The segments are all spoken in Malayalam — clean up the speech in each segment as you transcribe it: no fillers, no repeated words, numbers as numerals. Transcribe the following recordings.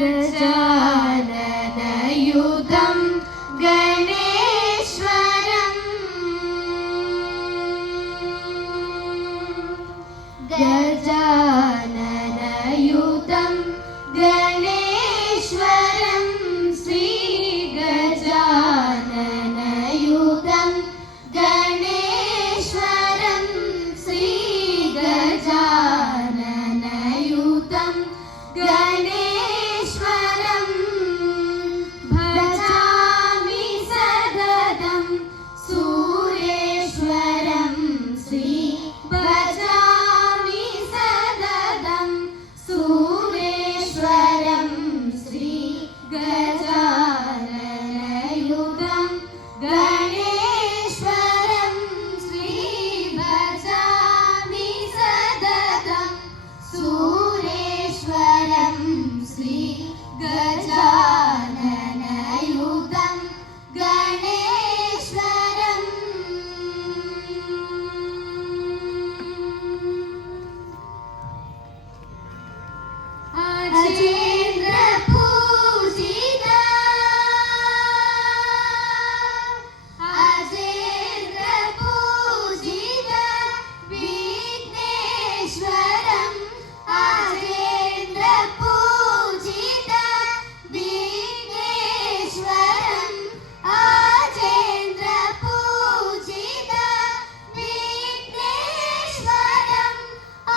ഗജാനനയുതം ഗണേശ്വരം ഗജാനനയുതം ഗണേശ്വരം ശ്രീ ഗജാനനയുതം ഗണേശ്വരം ശ്രീ ഗജാനനയുതം ഗണേശ്വരം ഭജാമി സതതം സുരേശ്വരം ശ്രീ ഭജാമി സതതം സുരേശ്വരം ശ്രീ ഗജാനനയുതം ഗണേശ്വരം ശ്രീ ഭജാമി സതതം സുരേശ്വരം ശ്രീ ഗജാനനയുതം ഗണേശ്വരം അജേന്ദ്ര പൂജിത അജേന്ദ്ര പൂജിത വിഘ്നേശ്വരം അജേന്ദ്ര പൂജിത വിഘ്നേശ്വരം അജേന്ദ്ര പൂജിത വിഘ്നേശ്വരം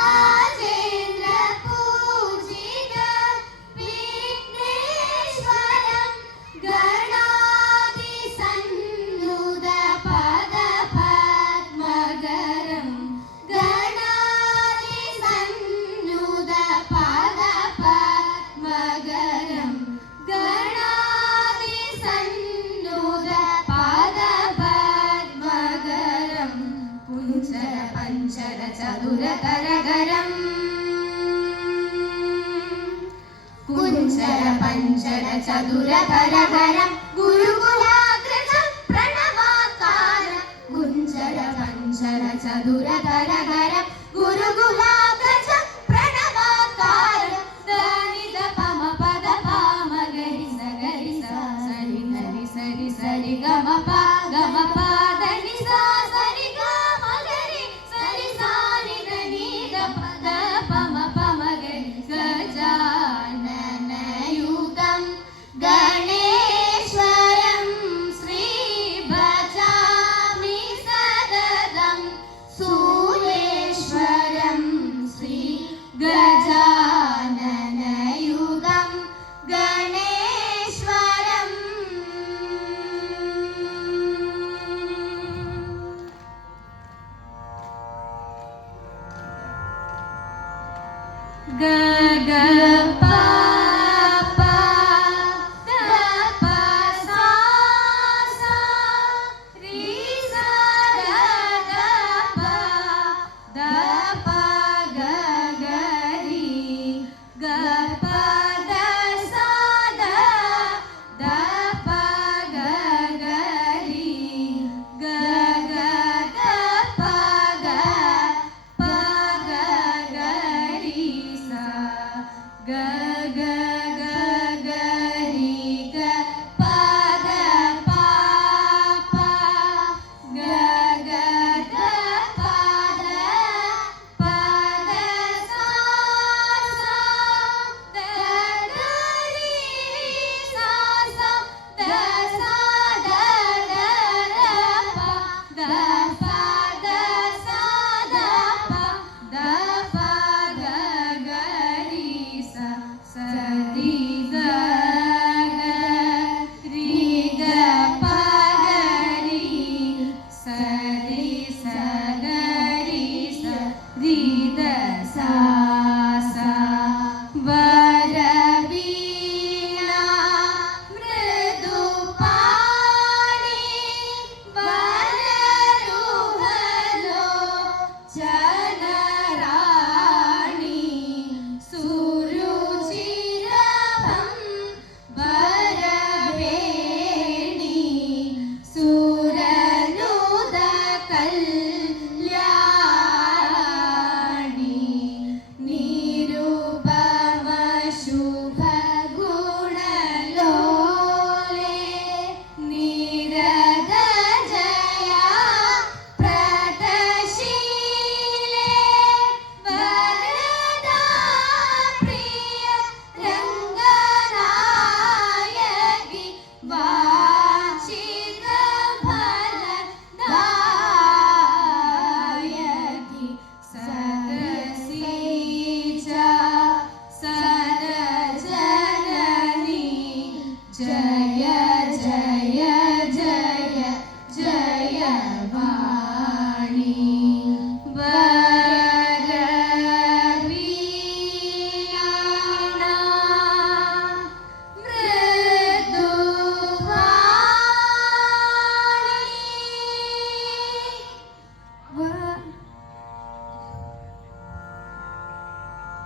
അജേന്ദ്ര പൂജിത വിഘ്നേശ്വരം ഗണാതി സന്നുത പദപദ്മകരം ഗണാതി സന്നുത പദപദ്മകരം ഗണാതി സന്നുത പദപദ്മകരം പുഞ്ചര പഞ്ചര ചതുരകരകരം കുഞ്ചര പഞ്ചര ചതുരകരകരം ഗുരുകുലാഗ്രജം പ്രണവാകാരം കുഞ്ചര പഞ്ചര ചതുരകരകരം ഗുരുകുലാഗ്രജം പ്രണവാകാരം ദനിത പമ പദ പാമ ഗരി സ സരി സരി സരി സരി ഗമ പ